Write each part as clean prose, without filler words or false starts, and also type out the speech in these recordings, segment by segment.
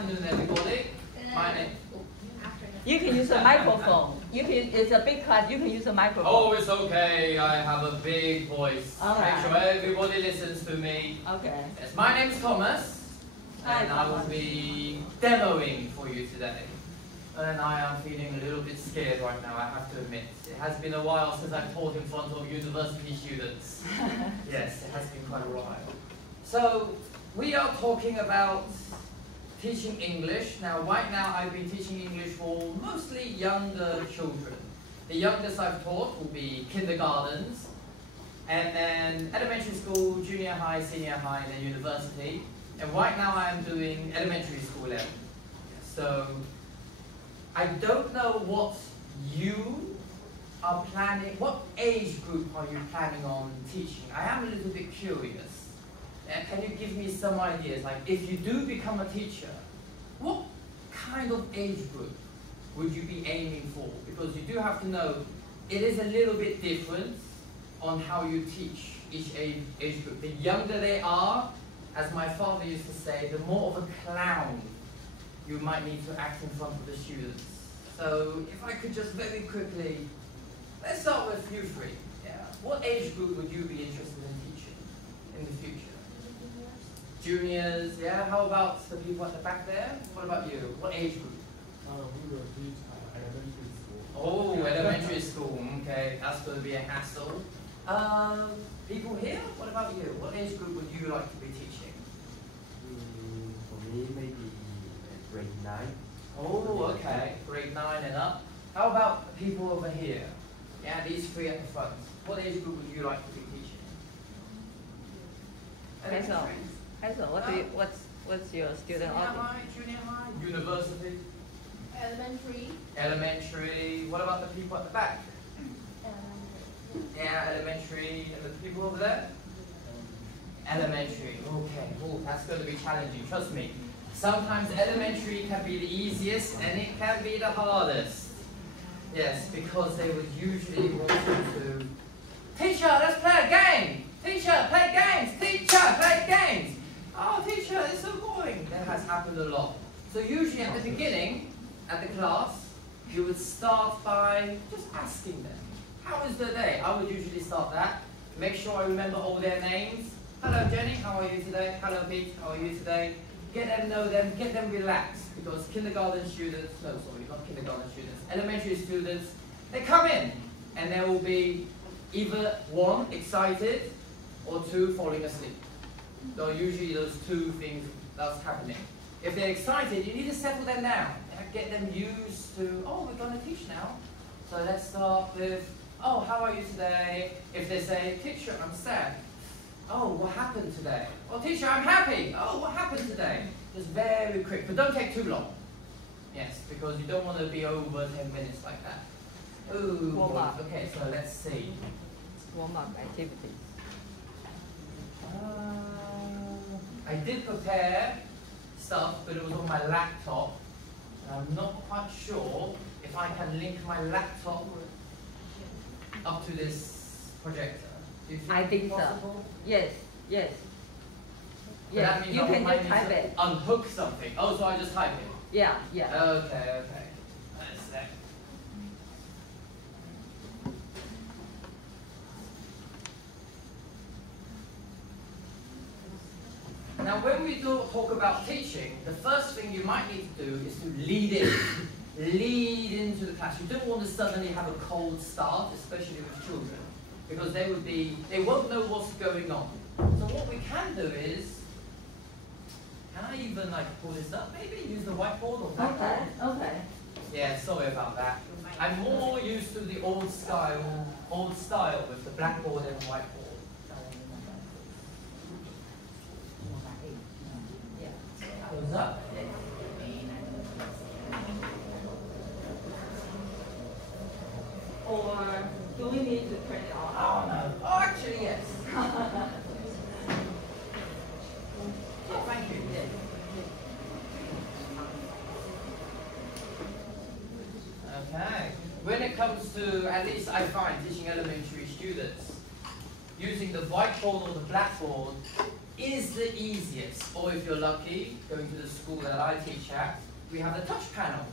afternoon, everybody. My name. You can use a microphone. It's a big class. You can use a microphone. Oh, it's okay. I have a big voice. Alright. Make sure everybody listens to me. Okay. Yes, my name is Thomas, Hi, and I will Thomas. be demoing for you today. And I am feeling a little bit scared right now, I have to admit. It has been a while since I've taught in front of university students. Yes, it has been quite a while. So, we are talking about teaching English. Now, right now, I've been teaching English for mostly younger children. The youngest I've taught will be kindergartens, and then elementary school, junior high, senior high, and then university. And right now, I'm doing elementary school level. So, I don't know what you are planning, what age group are you planning on teaching? I am a little bit curious. Can you give me some ideas? Like, if you do become a teacher, what kind of age group would you be aiming for? Because you do have to know, it is a little bit different on how you teach each age group. The younger they are, as my father used to say, the more of a clown you might need to act in front of the students. So, if I could just very quickly, let's start with you three. Yeah. What age group would you be interested in teaching in the future? Juniors, yeah. How about the people at the back there? What about you? What age group? We will teach elementary school. Oh, elementary school. Okay, that's going to be a hassle. People here, what about you? What age group would you like to be teaching? For me, maybe grade 9. Oh, okay. Grade 9 and up. How about the people over here? Yeah, these three at the front. What age group would you like to be teaching? Hazel, what's your student Senior audience? high, junior high, university, elementary. What about the people at the back? Yeah, elementary. And the people over there? Elementary. Okay. Oh, that's going to be challenging. Trust me. Sometimes elementary can be the easiest and it can be the hardest. Yes, because they would usually want you to, teacher, let's play a game. Teacher, play games. Teacher, play games. Oh, teacher, it's so boring. That has happened a lot. So usually at the beginning, at the class, you would start by just asking them, how was the day? I would usually start that. Make sure I remember all their names. Hello, Jenny, how are you today? Hello, Pete, how are you today? Get them to know them, get them relaxed, because kindergarten students, no, sorry, not kindergarten students, elementary students, they come in, and they will be either one, excited, or two, falling asleep. So usually those two things that's happening. If they're excited, you need to settle them down, and get them used to, oh, we're going to teach now. So let's start with, oh, how are you today? If they say, teacher, I'm sad. Oh, what happened today? Oh, teacher, I'm happy. Oh, what happened today? Just very quick, but don't take too long. Yes, because you don't want to be over 10 minutes like that. Ooh, Warm up. okay, so let's see. Warm-up activities. I did prepare stuff, but it was on my laptop. I'm not quite sure if I can link my laptop up to this projector. Do you think I think it's possible? so. Yes. But that means You I can might just need type to it. unhook something. Oh, so I just type it? Yeah. Okay. Let's see. Now, when we talk about teaching, the first thing you might need to do is to lead in. Lead into the class. You don't want to suddenly have a cold start, especially with children, because they won't know what's going on. So what we can do is, can I even pull this up? Maybe use the whiteboard or blackboard? Okay. Yeah, sorry about that. I'm more used to the old style with the blackboard and whiteboard. Close up. Or do we need to turn it on? Oh no. Oh, actually yes. Oh, thank you. Okay. When it comes to, at least I find, teaching elementary students, using the whiteboard or the blackboard is the easiest. Or if you're lucky, going to the school that I teach at, we have the touch panel,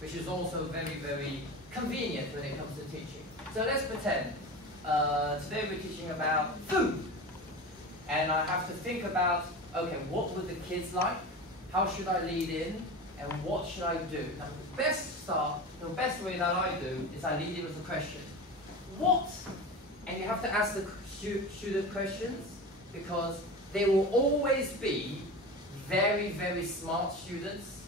which is also very, very convenient when it comes to teaching. So let's pretend today we're teaching about food. And I have to think about, okay, what would the kids like? How should I lead in? And what should I do? Now, the best way that I do is I lead in with a question. What? And you have to ask the student questions because there will always be very, very smart students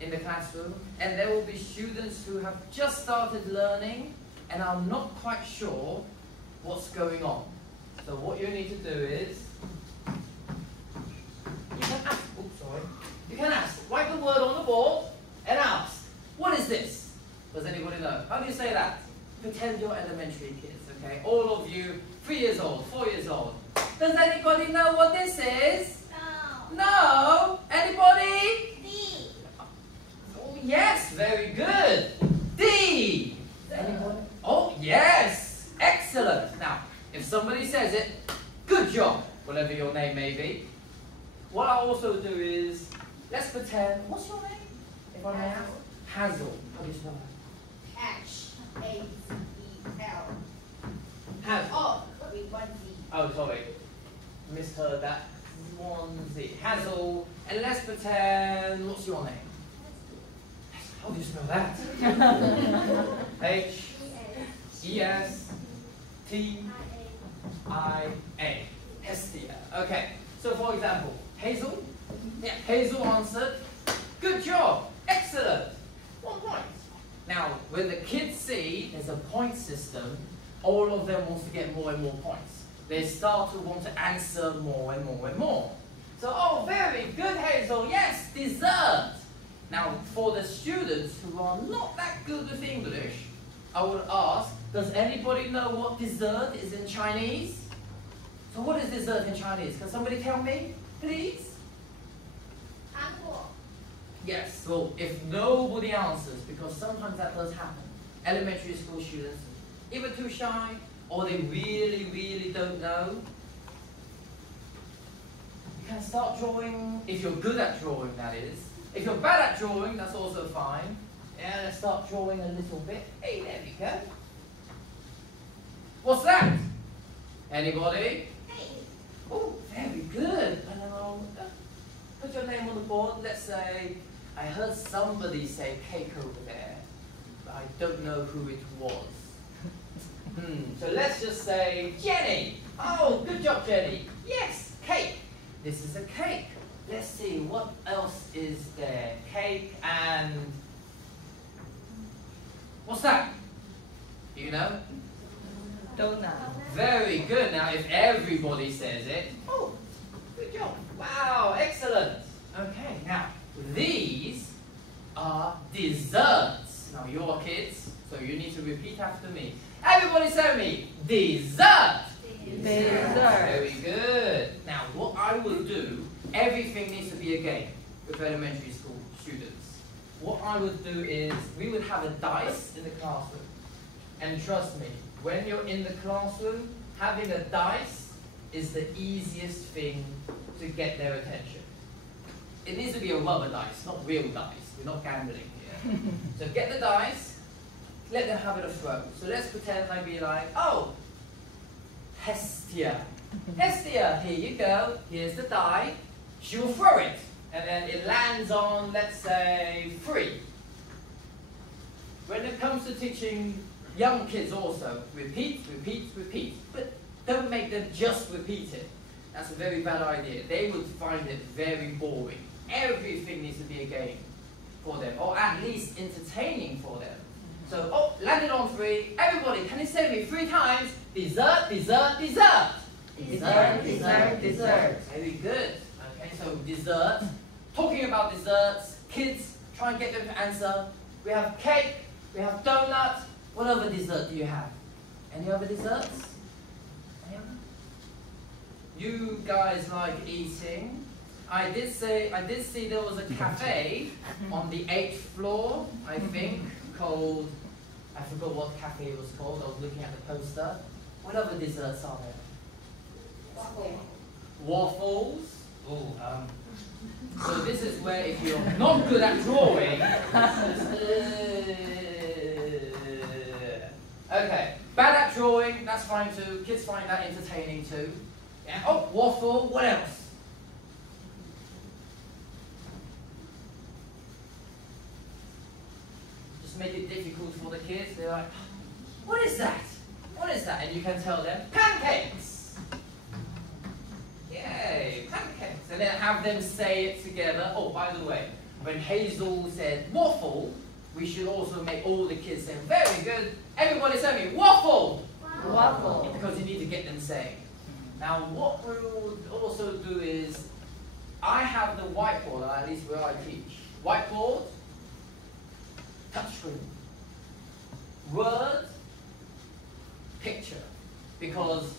in the classroom, and there will be students who have just started learning and are not quite sure what's going on. So what you need to do is, you can ask, you can ask, write the word on the board and ask, what is this? Does anybody know? How do you say that? Pretend you're elementary kids, okay? All of you, 3 years old, 4 years old. Does anybody know what this is? No. No? Anybody? D. Oh, yes, very good. D. Anybody? Oh, yes. Excellent. Now, if somebody says it, good job, whatever your name may be. What I also do is, let's pretend, what's your name? If I may ask? Hazel. How do you spell that? H-A-Z-E-L. Hazel. Oh, with one Z. Oh, sorry. Misheard that. 1Z. Hazel. And let's pretend, what's your name? How do you spell that? H-E-S-T-I-A. Hestia. Okay. So for example, Hazel. Yeah, Hazel answered. Good job. Excellent. 1 point. Now, when the kids see there's a point system, all of them want to get more and more points. They start to want to answer more and more and more. So, oh, very good, Hazel. Yes, dessert. Now, for the students who are not that good with English, I would ask, does anybody know what dessert is in Chinese? So what is dessert in Chinese? Can somebody tell me, please? 糖果. Yes, well, if nobody answers, because sometimes that does happen, elementary school students, either too shy, or they really, really don't know, you can start drawing, if you're good at drawing, that is. If you're bad at drawing, that's also fine. Yeah, let's start drawing a little bit. Hey, there we go. What's that? Anybody? Oh, very good. Put your name on the board. Let's say, I heard somebody say cake over there, but I don't know who it was. So let's just say Jenny. Oh, good job, Jenny. Yes, cake. This is a cake. Let's see, what else is there? Cake and... What's that? Do you know? Donut. Very good. Now, if everybody says it, oh, good job. Wow, excellent. Okay, now, these are desserts. Now, you're kids, so you need to repeat after me. Everybody say me, dessert. Dessert. Very good. Now, what I will do, everything needs to be a game with elementary school students. What I would do is, we would have a dice in the classroom. And trust me, when you're in the classroom, having a dice is the easiest thing to get their attention. It needs to be a rubber dice, not real dice. We're not gambling here. So get the dice, let them have it a throw. So let's pretend I'd be like, oh, Hestia. Hestia, here you go. Here's the die. She'll throw it. And then it lands on, let's say, 3. When it comes to teaching young kids also, repeat, repeat, repeat. But don't make them just repeat it. That's a very bad idea. They would find it very boring. Everything needs to be a game for them, or at least entertaining for them. So, oh, landed on 3. Everybody, can you say me 3 times? Dessert, dessert, dessert. Dessert, dessert, dessert. Very good. Okay, so dessert. Talking about desserts, kids, try and get them to answer. We have cake, we have donut. What other dessert do you have? Any other desserts? Any other? You guys like eating. I did see there was a cafe on the 8th floor, I think, called, I forgot what cafe it was called. I was looking at the poster. What other desserts are there? Waffle. Waffles. So this is where if you're not good at drawing, okay, bad at drawing, that's fine too. Kids find that entertaining too. Yeah. Oh, waffle, what else? Just make it difficult for the kids. They're like, what is that? What is that? And you can tell them, pancakes. Yay, pancakes. And then have them say it together. Oh, by the way, when Hazel said waffle, we should also make all the kids say, very good. Everybody say me, waffle. Waffle. Because you need to get them saying. Now, what we will also do is, I have the whiteboard, at least where I teach. Whiteboard, touchscreen. Word, picture. Because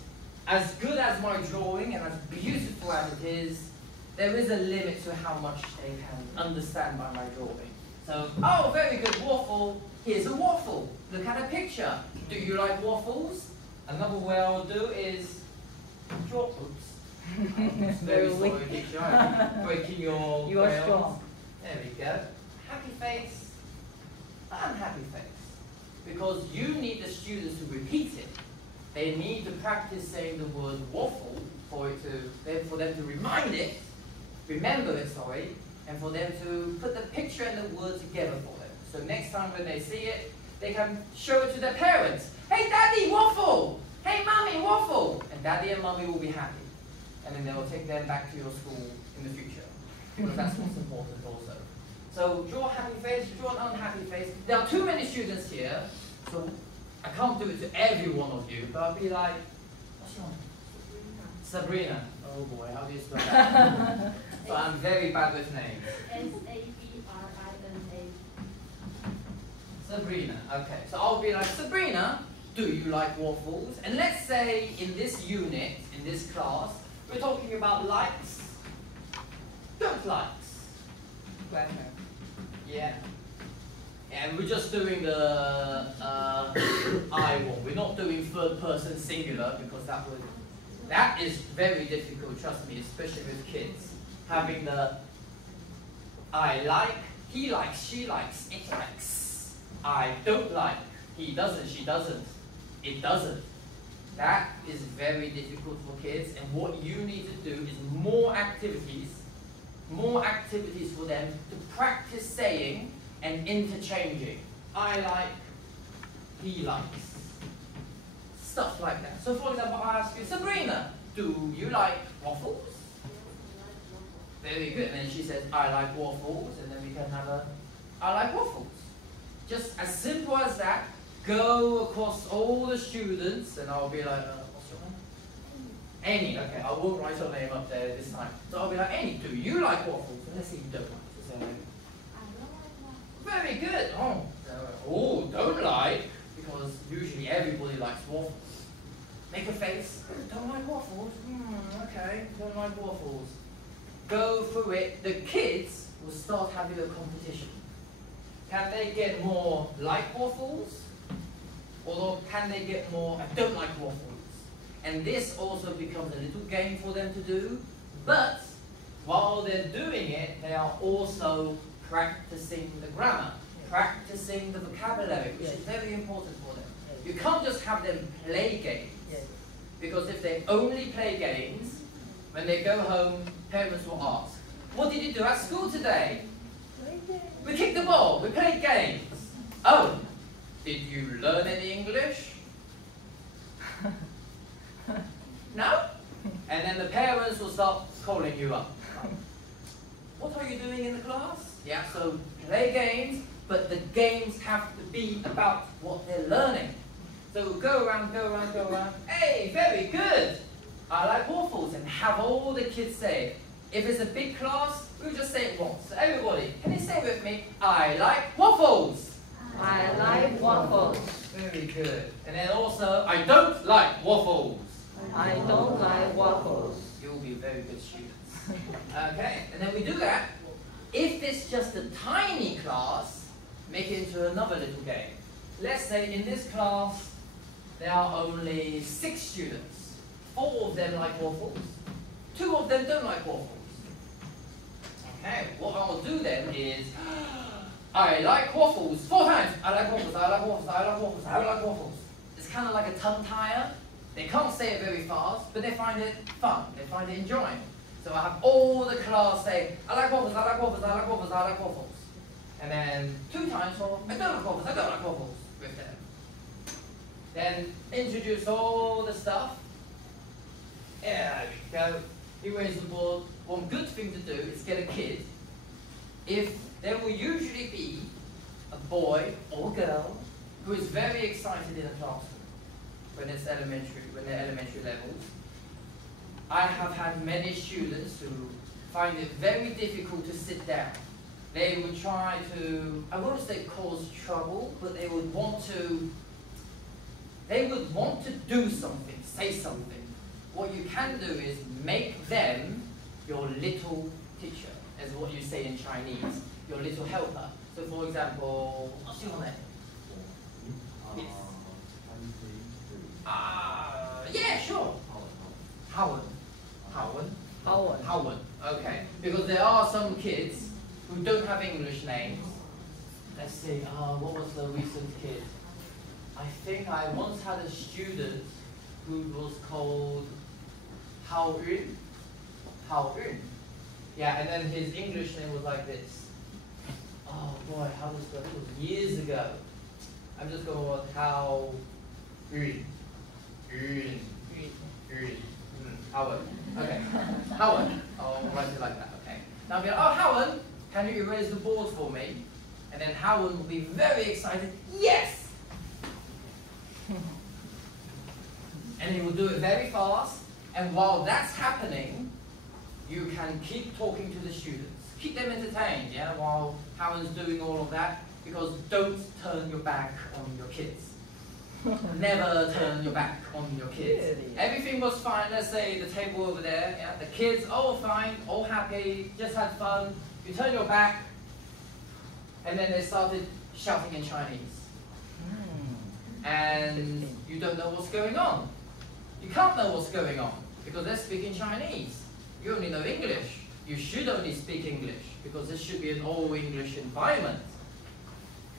as good as my drawing and as beautiful as it is, there is a limit to how much they can understand by my drawing. So, oh, very good, waffle. Here's a waffle. Look at a picture. Do you like waffles? Another way I'll do is draw. Oops. Very sorry, teacher. I'm breaking your You are crayons. strong. There we go. Happy face, unhappy face. Because you need the students to repeat it. They need to practice saying the word waffle for them to remember it, and for them to put the picture and the word together for them. So next time when they see it, they can show it to their parents. Hey daddy, waffle! Hey mommy, waffle! And daddy and mommy will be happy. And then they will take them back to your school in the future. Because that's what's important also. So draw a happy face, draw an unhappy face. There are too many students here, so I can't do it to every one of you, but I'll be like, what's your name? Sabrina. Oh boy, how do you spell that? So I'm very bad with names. Sabrina. Sabrina, okay. So I'll be like, Sabrina, do you like waffles? And let's say in this unit, in this class, we're talking about likes, don't likes. Yeah. And we're just doing the I one. We're not doing third person singular because that is very difficult, trust me, especially with kids. Having the I like, he likes, she likes, it likes. I don't like, he doesn't, she doesn't, it doesn't. That is very difficult for kids, and what you need to do is more activities for them to practice saying and interchanging. I like, he likes. Stuff like that. So for example, I ask you, Sabrina, do you like waffles? Very good. And then she says, I like waffles, and then we can have a, I like waffles. Just as simple as that. Go across all the students, and I'll be like, what's your name? Annie. Okay, I won't write your name up there this time. So I'll be like, Annie, do you like waffles? And let's see if you don't like. So say, very good. Oh, don't like, because usually everybody likes waffles. Make a face. Don't like waffles? Okay, don't like waffles. Go through it. The kids will start having a competition. Can they get more like waffles? Or can they get more I don't like waffles? And this also becomes a little game for them to do. But while they're doing it, they are also practicing the grammar, practicing the vocabulary, which is very important for them. You can't just have them play games. Because if they only play games, when they go home, parents will ask, what did you do at school today? We kicked the ball, we played games. Oh, did you learn any English? No? And then the parents will start calling you up. What are you doing in the class? Yeah, so play games, but the games have to be about what they're learning. So go around, go around, go around. Hey, very good. I like waffles, and have all the kids say it. If it's a big class, we'll just say it once. So everybody, can you say with me? I like waffles. I like waffles. Very good. And then also, I don't like waffles. I don't like waffles. You'll be very good students. Okay, and then we do that. If it's just a tiny class, make it into another little game. Let's say in this class, there are only 6 students. 4 of them like waffles. 2 of them don't like waffles. Okay, what I'll do then is, I like waffles 4 times. I like waffles, I like waffles, I like waffles, I like waffles. It's kind of like a tongue tire. They can't say it very fast, but they find it fun. They find it enjoying. So I have all the class say, I like waffles, I like waffles, I like waffles, I like waffles. And then 2 times for, I don't like waffles, I don't like waffles with them. Then introduce all the stuff. Yeah, there we go. You raise the board. One good thing to do is get a kid. If there will usually be a boy or girl who is very excited in a classroom when it's elementary, when they're elementary levels. I have had many students who find it very difficult to sit down. They would try to, I won't say cause trouble, but they would want to do something, say something. What you can do is make them your little teacher, as what you say in Chinese, your little helper. So for example, what's your name? Yes. Yeah, sure. Howard. Okay. Because there are some kids who don't have English names. Let's see, what was the recent kid? I think I once had a student who was called Hao Yun. Yeah, and then his English name was like this. Oh boy, how was that? It was years ago. I'm just going with Hao Yun. Howard. Okay. Howard. I'll write it like that, okay. Now I'll be like, oh Howard, can you erase the board for me? And then Howard will be very excited, yes! And he will do it very fast, and while that's happening, you can keep talking to the students. Keep them entertained, yeah, while Howard's doing all of that, because don't turn your back on your kids. Never turn your back on your kids. Really? Everything was fine. Let's say the table over there, yeah, the kids all fine, all happy, just had fun. You turn your back, and then they started shouting in Chinese. And you don't know what's going on. You can't know what's going on because they're speaking Chinese. You only know English. You should only speak English because this should be an all English environment.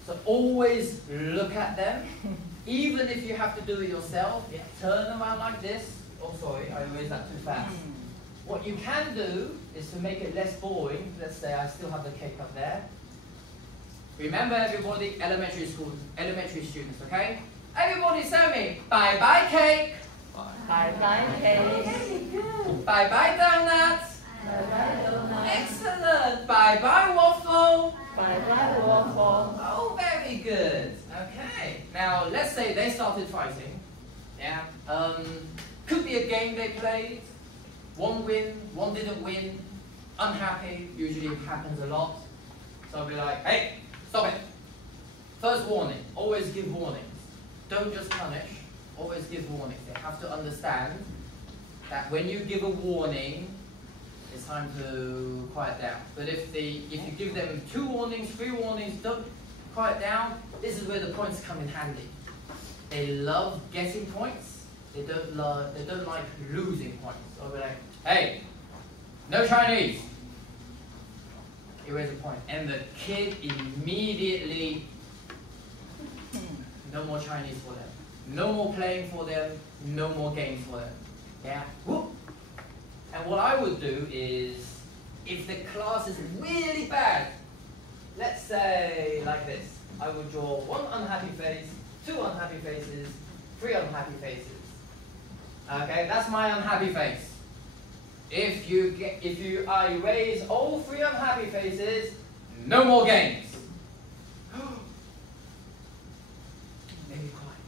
So always look at them. Even if you have to do it yourself, yeah, turn around like this. Oh, sorry, I erased that too fast. What you can do is to make it less boring. Let's say I still have the cake up there. Remember everybody, elementary students, okay? Everybody say me, bye-bye cake. Bye-bye cake. Bye-bye donuts. Bye-bye donut. Excellent. Bye-bye waffle. Bye-bye waffle. Oh, very good. Okay. Now, let's say they started fighting. Yeah. Could be a game they played. One win, one didn't win. Unhappy. Usually happens a lot. So I'll be like, hey, stop it. First warning. Always give warnings. Don't just punish. Always give warnings. They have to understand that when you give a warning, it's time to quiet down. But if you give them 2 warnings, 3 warnings, don't quiet down, this is where the points come in handy. They love getting points. They don't like losing points. So we're like, hey, no Chinese. Erase a point. And the kid immediately, no more Chinese for them. No more playing for them. No more games for them. Yeah. Whoop. And what I would do is, if the class is really bad, let's say like this, I would draw 1 unhappy face, 2 unhappy faces, 3 unhappy faces. Okay, that's my unhappy face. If I erase all 3 unhappy faces, no more games. Maybe quiet.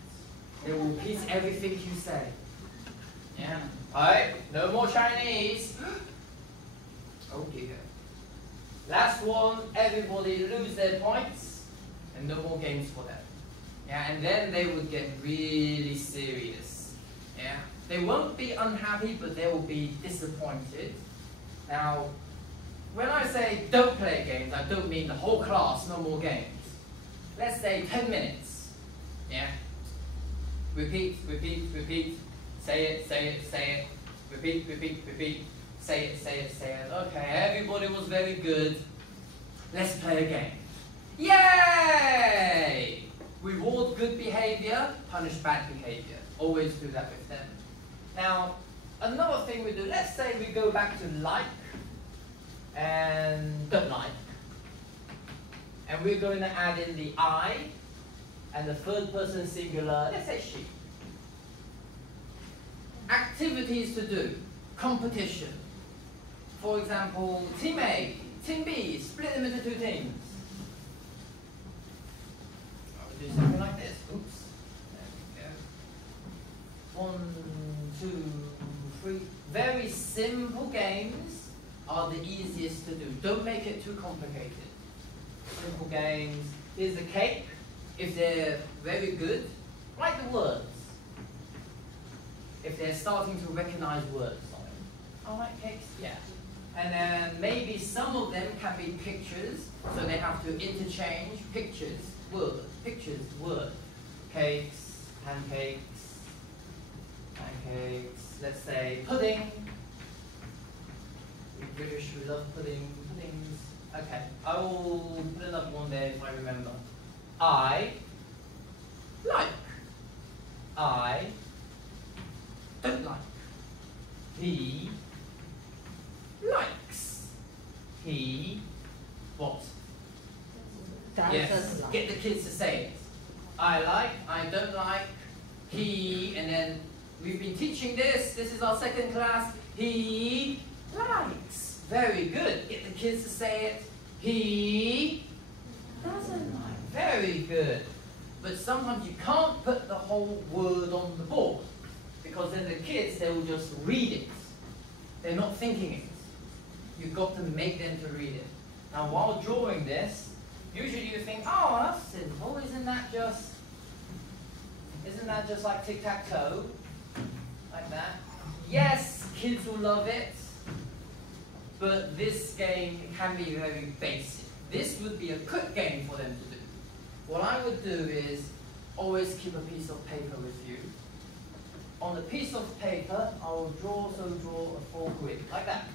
They will repeat everything you say. Yeah. Alright, no more Chinese. Oh dear. Last one, everybody lose their points and no more games for them. Yeah, and then they would get really serious. Yeah. They won't be unhappy, but they will be disappointed. Now, when I say don't play games, I don't mean the whole class, no more games. Let's say 10 minutes. Yeah. Repeat, repeat, repeat. Say it, say it, say it. Repeat, repeat, repeat. Say it, say it, say it. Okay, everybody was very good. Let's play a game. Yay! Reward good behavior, punish bad behavior. Always do that with them. Now, another thing we do, let's say we go back to like and don't like. And we're going to add in the I and the third person singular, let's say she. Activities to do, competition. For example, team A, team B, split them into 2 teams. I would do something like this. Oops. There we go. 1, 2, 3. Very simple games are the easiest to do. Don't make it too complicated. Simple games. Here's the cake. If they're very good, write the words. If they're starting to recognize words on it. Oh, like cakes? Yeah. And then maybe some of them can be pictures, so they have to interchange pictures, word, pictures, word. Cakes, pancakes, pancakes, let's say pudding. We British, we love pudding, puddings. Okay, I will put another one there if I remember. I like. I don't like. He likes. He what? Yes, like. get the kids to say it. I like, I don't like, he, and then we've been teaching this. This is our 2nd class. He likes. Very good. Get the kids to say it. He doesn't like. Very good. But sometimes you can't put the whole word on the board, because then the kids, they will just read it. They're not thinking it. You've got to make them to read it. Now while drawing this, usually you think, oh, that's simple, isn't that just like tic-tac-toe? Like that? Yes, kids will love it, but this game can be very basic. This would be a quick game for them to do. What I would do is always keep a piece of paper with you. On the piece of paper, I will draw a 4 grid, like that.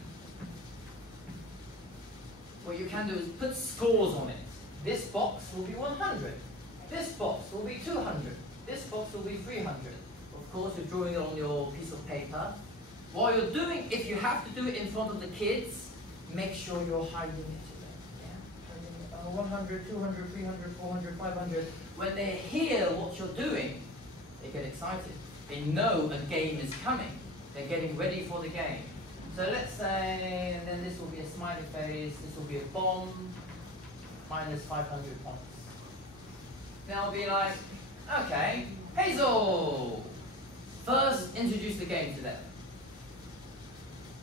What you can do is put scores on it. This box will be 100. This box will be 200. This box will be 300. Of course, you're drawing it on your piece of paper. While you're doing, if you have to do it in front of the kids, make sure you're hiding it to them. Yeah? 100, 200, 300, 400, 500. When they hear what you're doing, they get excited. They know a game is coming. They're getting ready for the game. So let's say, and then this will be a smiley face, this will be a bomb, minus 500 points. Then I'll be like, okay, Hazel! First, introduce the game to them.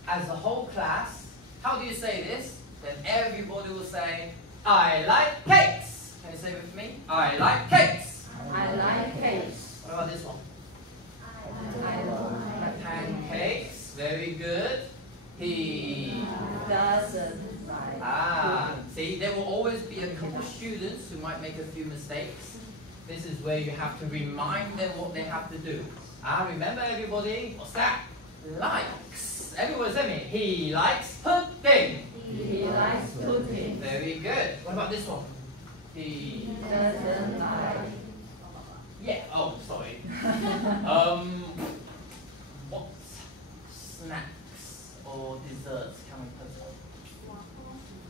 As a whole class, how do you say this? Then everybody will say, I like cakes! Can you say it with me? I like cakes! I like cakes. What about this one? I like Pancakes, very good. He doesn't like. See, there will always be a couple students who might make a few mistakes. This is where you have to remind them what they have to do. Remember everybody, what's that? Likes. Everyone say me. He likes pudding. He likes pudding. Very good. What about this one? He Doesn't like. Yeah. Oh, sorry. What snacks or desserts can we put on?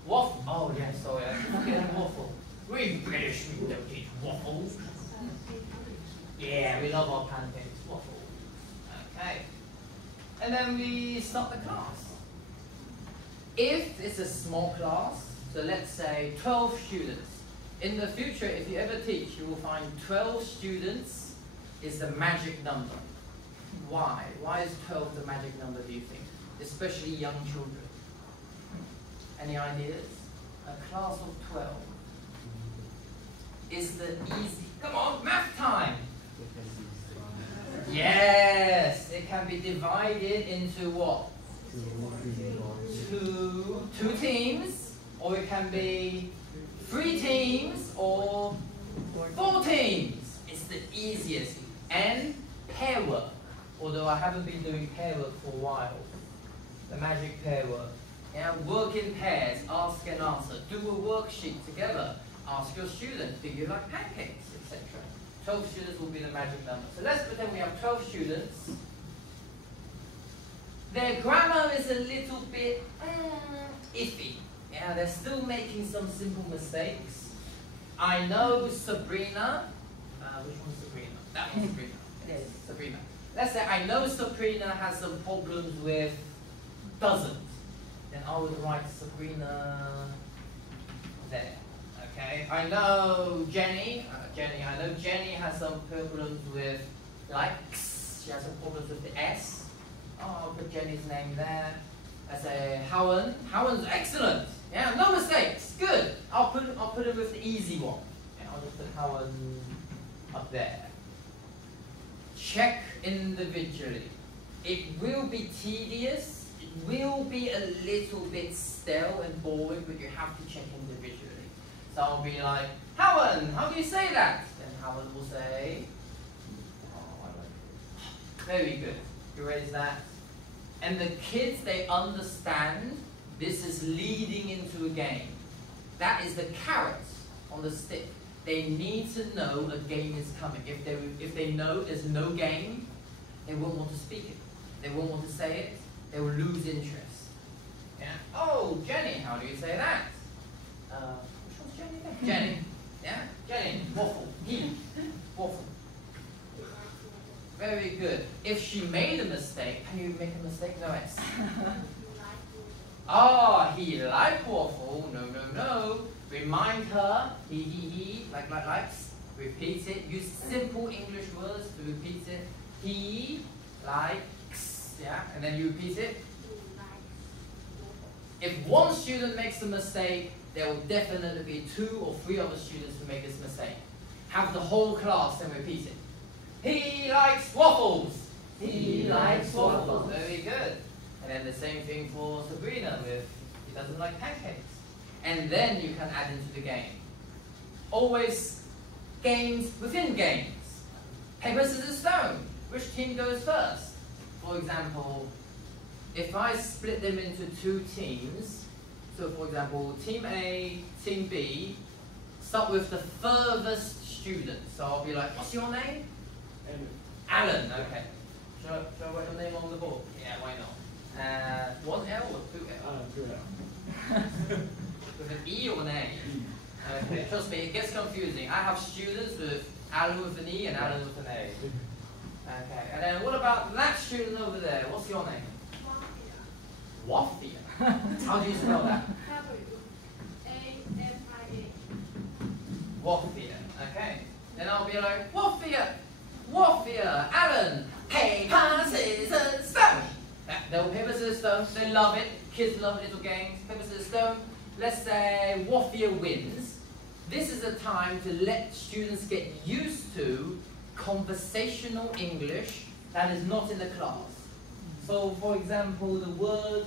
Waffle. Oh, yeah, sorry. I keep forgetting waffle. We British, we don't eat waffles. Yeah, we love our pancakes. Waffle. Okay. And then we start the class. If it's a small class, so let's say 12 students. In the future, if you ever teach, you will find 12 students is the magic number. Why? Why is 12 the magic number, do you think? Especially young children. Any ideas? A class of 12 is the easy. Come on, math time! Yes! It can be divided into what? Two teams, or it can be 3 teams or 4 teams. It's the easiest. And pair work. Although I haven't been doing pair work for a while. The magic pair work. Yeah, work in pairs, ask and answer. Do a worksheet together. Ask your students, do you like pancakes, etc. 12 students will be the magic number. So let's pretend we have 12 students. Their grammar is a little bit iffy. Yeah, they're still making some simple mistakes. I know Sabrina. Which one's Sabrina? That one's Sabrina. Yes, Sabrina. Let's say I know Sabrina has some problems with doesn't. Then I would write Sabrina there. Okay. I know Jenny. I know Jenny has some problems with likes. She has some problems with the S. Oh, I'll put Jenny's name there. I say Howen. Howen's excellent. Yeah, no mistakes. Good. I'll put it with the easy one. Yeah, I'll just put Howen up there. Check individually. It will be tedious. It will be a little bit stale and boring, but you have to check individually. So I'll be like, Howen, how do you say that? Then Howen will say, oh, I like it. Very good. You raise that. And the kids, they understand this is leading into a game. That is the carrot on the stick. They need to know a game is coming. If they know there's no game, they won't want to speak it. They won't want to say it. They will lose interest. Yeah. Oh, Jenny, how do you say that? Which one's Jenny again? Jenny. Yeah? Jenny. Waffle. He. Waffle. Very good. If she made a mistake, can you make a mistake? No S. Oh, he liked waffle. No, no, no. Remind her. He, likes. Repeat it. Use simple English words to repeat it. He likes. Yeah, and then you repeat it. If one student makes a mistake, there will definitely be 2 or 3 other students who make this mistake. Have the whole class then repeat it. He likes waffles. He likes waffles. Very good. And then the same thing for Sabrina with he doesn't like pancakes. And then you can add into the game. Always games within games. Paper, scissors, stone. Which team goes first? For example, if I split them into 2 teams, so for example, team A, team B, start with the furthest student. So I'll be like, what's your name? Alan, okay. Shall I write your name on the board? Yeah, why not? 1 L or 2 L? 2 L. With an E or an A? Okay, trust me, it gets confusing. I have students with Alan with an E and Alan with an A. Okay, and then what about that student over there? What's your name? Wafia. How do you spell that? Wafia, okay. Then I'll be like, Wafia, Wafia, Alan, paper, scissors, stone. They'll paper, scissors, stone. They love it. Kids love little games. Paper, scissors, stone. Let's say Wafia wins. This is a time to let students get used to conversational English that is not in the class. So, for example, the word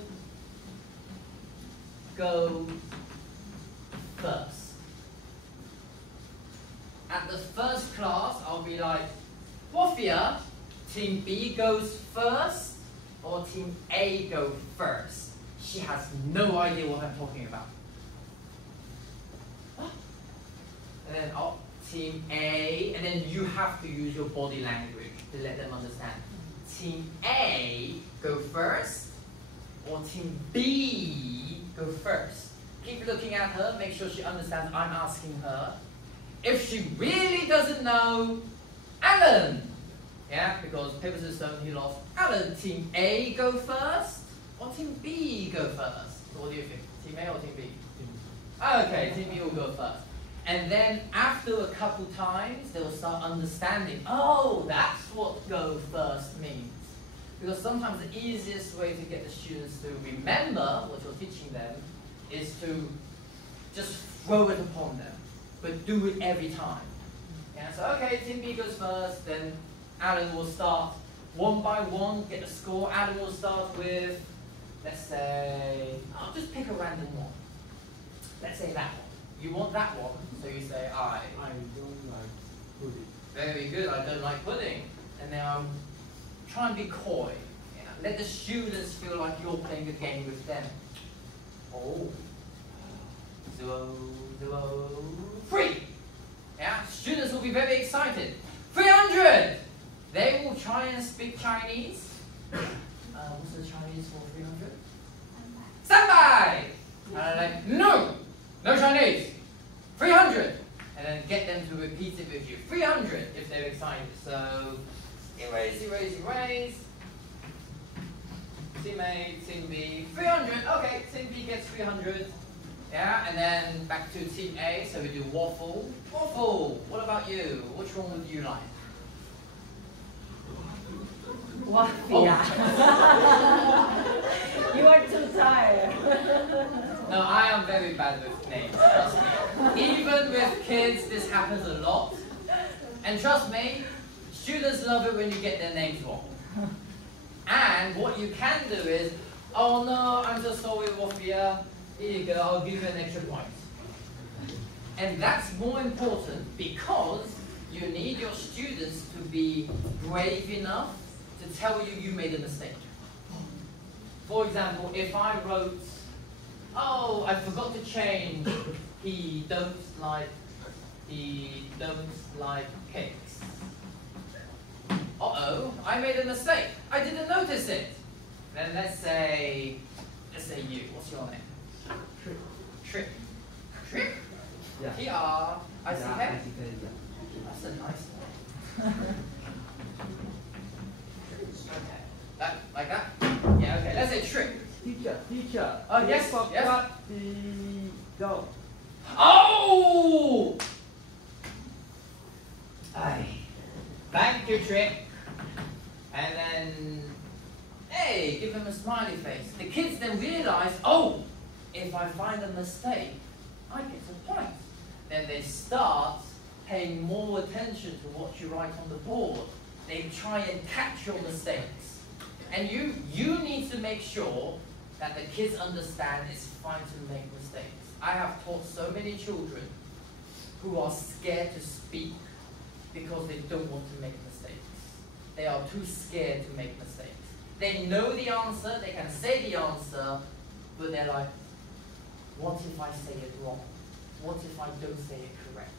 go first. At the first class, I'll be like, Wafia, team B goes first, or team A go first. She has no idea what I'm talking about. And then team A, and then you have to use your body language to let them understand. Team A go first, or team B go first. Keep looking at her, make sure she understands I'm asking her. If she really doesn't know, Alan! Yeah, because paper, scissors, stone, he lost. Alan, team A go first, or team B go first? What do you think? Team A or team B? Okay, team B will go first. And then after a couple times, they'll start understanding, oh, that's what go first means. Because sometimes the easiest way to get the students to remember what you're teaching them is to just throw it upon them, but do it every time. Yeah, so okay, team B goes first, then Alan will start 1 by 1, get the score. Alan will start with, let's say, I'll just pick a random one. Let's say that one. You want that one, so you say I don't like pudding. Very good, I don't like pudding. And then I'll try and be coy. Yeah, let the students feel like you're playing a game with them. Oh, 0, 0, 3. Yeah, students will be very excited. 300. They will try and speak Chinese. What's the Chinese for 300? Standby. And I'm like, no Chinese. 300. And then get them to repeat it with you. 300 if they're excited. So erase, erase, erase. Team A, team B, 300. Okay, team B gets 300. Yeah, and then back to team A. So we do waffle. Waffle. What about you? Which one would you like? Waffle. You are too tired. No, I am very bad with names, trust me. Even with kids, this happens a lot. And trust me, students love it when you get their names wrong. And what you can do is, oh no, I'm so sorry, Wafia. Here you go, I'll give you an extra point. And that's more important because you need your students to be brave enough to tell you you made a mistake. For example, if I wrote, oh, I forgot to change, he don't like cakes. Uh-oh, I made a mistake. I didn't notice it. Then let's say you. What's your name? Trick. Trick. Trick? Yeah. T-R-I-C-K? Yeah. That's a nice name. Okay. That, like that? Yeah, okay. Let's say trick. Teacher. Oh, yes, forgot yes. the dog. Oh! Aye. Thank you, Trick. And then, hey, give him a smiley face. The kids then realize, oh, if I find a mistake, I get a point. Then they start paying more attention to what you write on the board. They try and catch your mistakes. And you need to make sure that the kids understand it's fine to make mistakes. I have taught so many children who are scared to speak because they don't want to make mistakes. They are too scared to make mistakes. They know the answer, they can say the answer, but they're like, what if I say it wrong? What if I don't say it correct?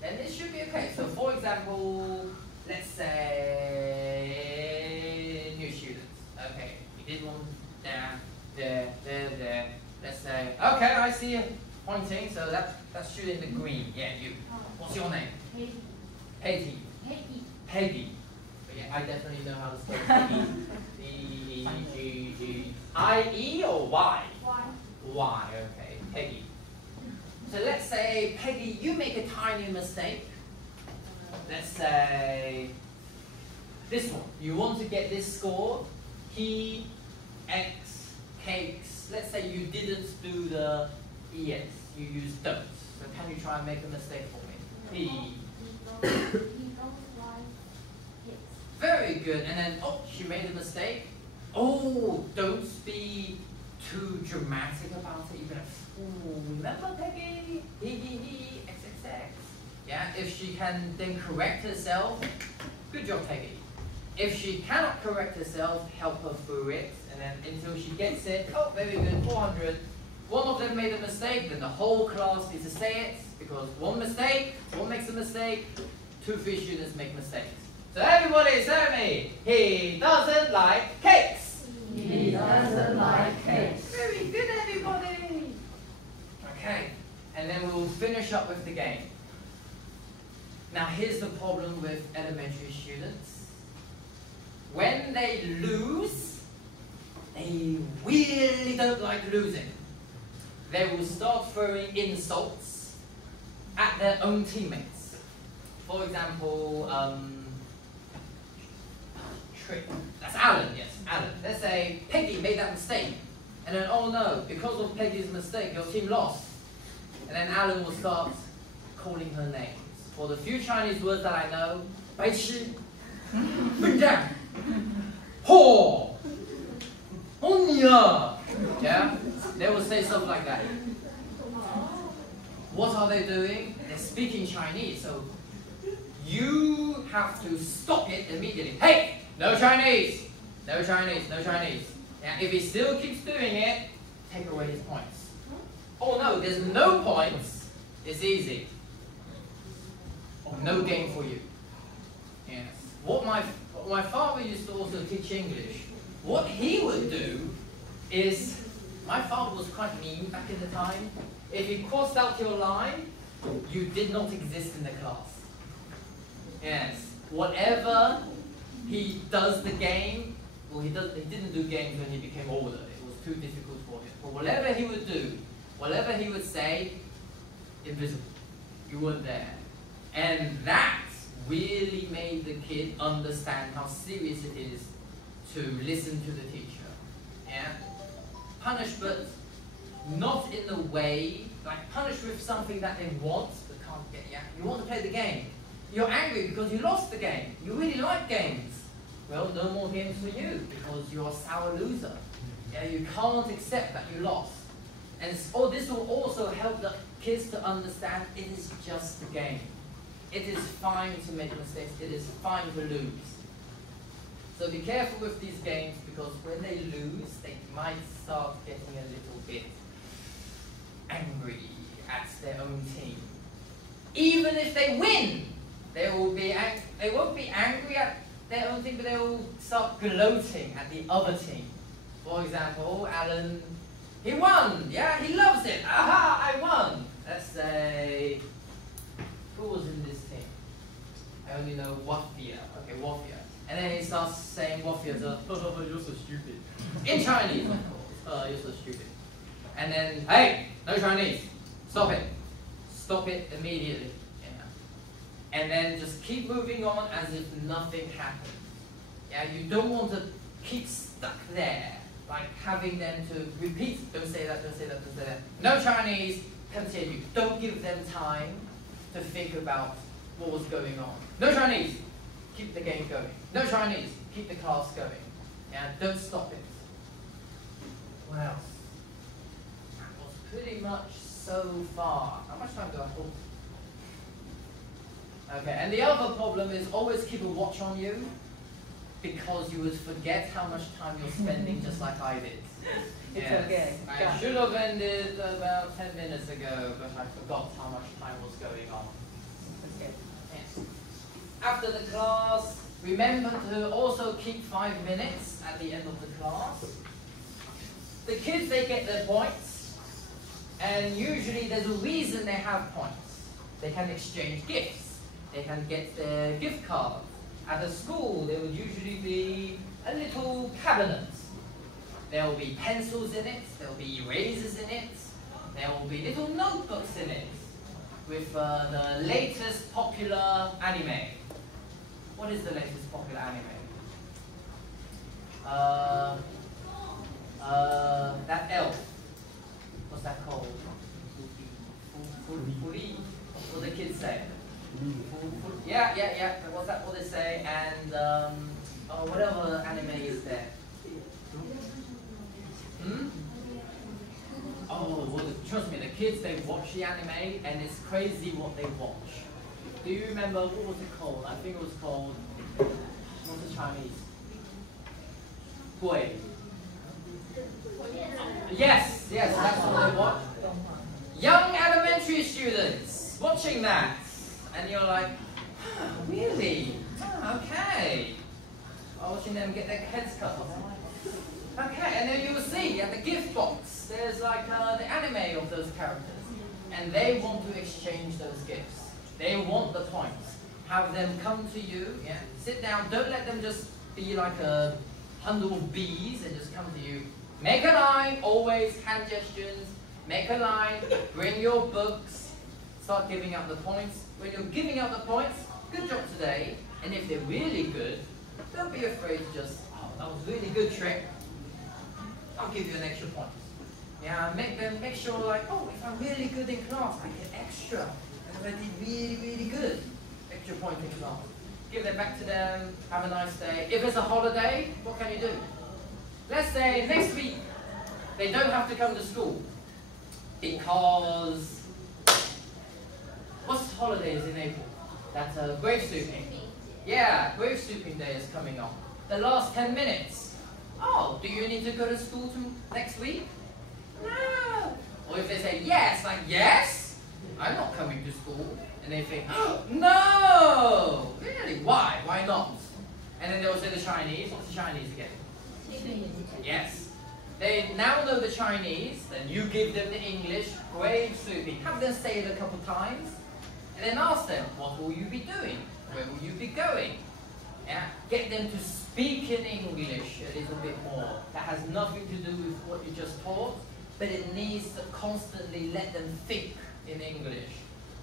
Then it should be okay. So for example, let's say new students. Okay, we did one there. Let's say, okay, I see you pointing, so that's student in the green. Yeah, you. What's your name? Peggy. Peggy. But yeah, I definitely know how to spell Peggy. P-E-G-G-I-E or Y? Y, okay. Peggy. So let's say, Peggy, you make a tiny mistake. Let's say this one. You want to get this score. He, X, cakes. Let's say you didn't do the ES. You used don't. So can you try and make a mistake for me? P. Very good. And then, oh, she made a mistake. Oh, don't be too dramatic about it. You're like, oh, remember Peggy? He, X, X, X. Yeah, if she can then correct herself, good job, Peggy. If she cannot correct herself, help her through it. And then until she gets it, oh, very good, 400. One of them made a mistake, then the whole class needs to say it, because one mistake, one makes a mistake, 2, 3 students make mistakes. So everybody say me, he doesn't like cakes. He doesn't like cakes. Very good, everybody. Okay, and then we'll finish up with the game. Now here's the problem with elementary students. When they lose, they really don't like losing. They will start throwing insults at their own teammates. For example, Trick. That's Alan, yes, Alan. Let's say Peggy made that mistake. And then, oh no, because of Peggy's mistake, your team lost. And then Alan will start calling her names. For the few Chinese words that I know, 白痴, 笨蛋, 嚯, 哦你啊, yeah? They will say stuff like that. What are they doing? They're speaking Chinese, so you have to stop it immediately. Hey, no Chinese. No Chinese, no Chinese. Now, if he still keeps doing it, take away his points. Oh no, there's no points. It's easy. Oh, no game for you. Yes. What my father used to also teach English. What he would do is, my father was quite mean back in the time. If you crossed out your line, you did not exist in the class. Yes. Whatever he does the game, well, he didn't do games when he became older. It was too difficult for him. But whatever he would do, whatever he would say, invisible. You weren't there. And that really made the kid understand how serious it is to listen to the teacher. Yeah? Punish, but not in the way, like punish with something that they want, but can't get. Yeah? You want to play the game. You're angry because you lost the game. You really like games. Well, no more games for you because you're a sour loser. Yeah, you can't accept that you lost. And this will also help the kids to understand it is just a game. It is fine to make mistakes. It is fine to lose. So be careful with these games because when they lose, they might start getting a little bit angry at their own team. Even if they win, they won't be angry at their own team, but they will start gloating at the other team. For example, Alan, he won. Yeah, he loves it. Aha, I won. Let's say, who was in this team? I only know Wafia. Okay, Wafia. And then he starts saying Wafia to, oh, you're so stupid. In Chinese, of course. You're so stupid. And then, hey, no Chinese. Stop it. Stop it immediately. Yeah. And then just keep moving on as if nothing happened. Yeah, you don't want to keep stuck there, like having them to repeat, don't say that, don't say that, don't say that. No Chinese, continue. Don't give them time to think about what was going on. No Chinese, keep the game going. No Chinese, keep the class going. Yeah, don't stop it. What else? That was pretty much so far. How much time do I hold? Okay, and the other problem is always keep a watch on you because you would forget how much time you're spending just like I did. It's Yes. okay. I should have ended about 10 minutes ago, but I forgot how much time was going on. Okay. Yes. After the class, remember to also keep 5 minutes at the end of the class. The kids, they get their points, and usually there's a reason they have points. They can exchange gifts. They can get their gift cards. At a school, there would usually be a little cabinet. There will be pencils in it, there will be erasers in it, there will be little notebooks in it with the latest popular anime. What is the latest popular anime? That elf. What's that called? Furi. What do the kids say? Yeah. What's that? What they say? And what other anime is there? Oh, well, trust me, the kids, they watch the anime and it's crazy what they watch. Do you remember, what was it called? I think it was called, what's the Chinese? Gui. Yes, that's what they watch. Young elementary students watching that. And you're like, oh, really? Oh, okay. Watching them get their heads cut off. Okay, and then you will see at the gift box, there's like the anime of those characters. And they want to exchange those gifts. They want the points. Have them come to you, yeah? Sit down, don't let them just be like a hundred of bees and just come to you. Make a line, always hand gestures. Make a line, bring your books, start giving out the points. When you're giving out the points, good job today. And if they're really good, don't be afraid to just, oh, that was a really good trick. I'll give you an extra point. Yeah, make sure like, oh, if I'm really good in class, I get extra. If I did really good, extra point in class. Give that back to them, have a nice day. If it's a holiday, what can you do? Let's say next week, they don't have to come to school because, what's holidays in April? That's grave sweeping. Yeah, grave sweeping day is coming on. The last 10 minutes. oh, do you need to go to school next week? No. Or if they say yes, like, yes, I'm not coming to school. And they think, oh, no, really, why? Why not? And then they'll say the Chinese. What's the Chinese again? Yes. They now know the Chinese, then you give them the English, grade sweeping. Have them say it a couple times, and then ask them, what will you be doing? Where will you be going? Yeah. Get them to speak in English a little bit more. That has nothing to do with what you just taught, but it needs to constantly let them think in English.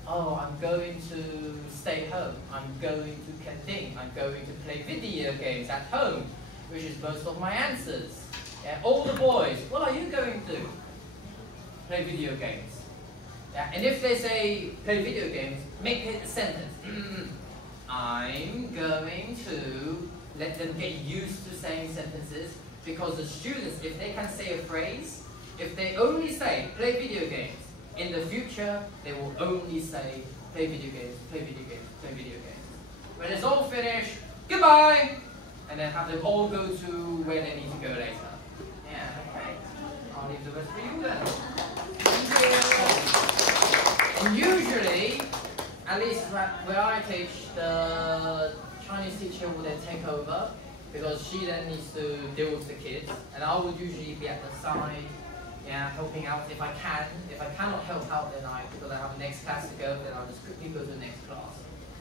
Oh, I'm going to stay home. I'm going to canteen. I'm going to play video games at home, which is most of my answers. Yeah, all the boys, what are you going to? Play video games. Yeah, and if they say play video games, make it a sentence. I'm going to let them get used to saying sentences, because the students, if they can say a phrase, if they only say play video games, in the future they will only say play video games, play video games, play video games. When it's all finished, goodbye! And then have them all go to where they need to go later. Yeah, okay. I'll leave the rest for you then. And usually, at least where I teach, the Chinese teacher will then take over, because she then needs to deal with the kids, and I would usually be at the side, yeah, helping out if I can. If I cannot help out, then because I have the next class to go, then I'll just quickly go to the next class.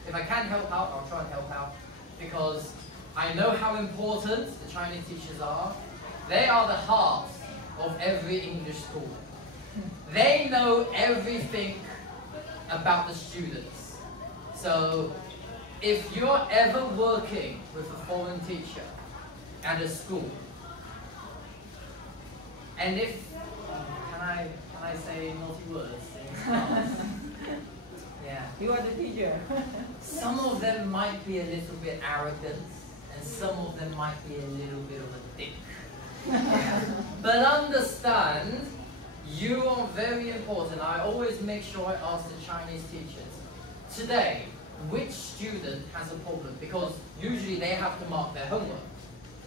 If I can help out, I'll try and help out, because I know how important the Chinese teachers are. They are the heart of every English school. They know everything about the students. So if you're ever working with a foreign teacher at a school, and if, can I say naughty words? Yeah. You are the teacher. Some of them might be a little bit arrogant, and some of them might be a little bit of a dick. Yeah. But understand, you are very important. I always make sure I ask the Chinese teachers, today, which student has a problem? Because usually they have to mark their homework.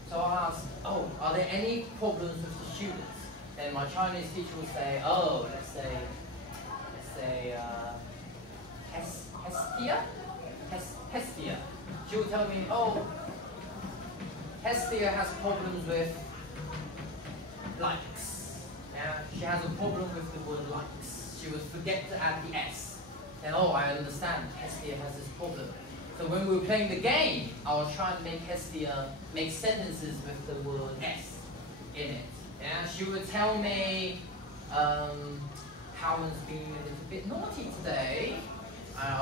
So I ask, oh, are there any problems with the students? And my Chinese teacher will say, oh, let's say, Hestia. She will tell me, oh, Hestia has problems with likes. Yeah, she has a problem with the word likes. She would forget to add the S. And oh, I understand, Hestia has this problem. So when we were playing the game, I will try and make Hestia make sentences with the word S in it. Yeah, she would tell me, Cowan's being a little bit naughty today.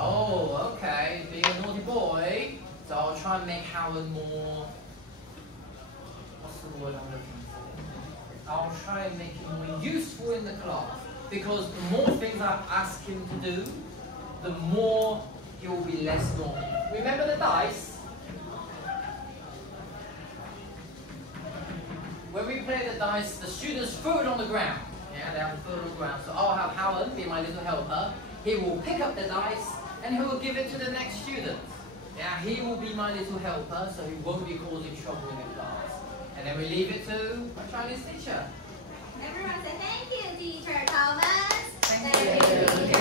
Oh, okay, being a naughty boy. So I'll try and make Howard more, what's the word I'm looking for? I'll try and make him more useful in the class. Because the more things I ask him to do, the more he will be less naughty. Remember the dice? When we play the dice, the students throw it on the ground. Yeah, they have to throw it on the ground. So I'll have Howard be my little helper. He will pick up the dice and he will give it to the next student. Yeah, he will be my little helper, so he won't be causing trouble in the class. And then we leave it to my Chinese teacher. Everyone say thank you, teacher Thomas. Thank you.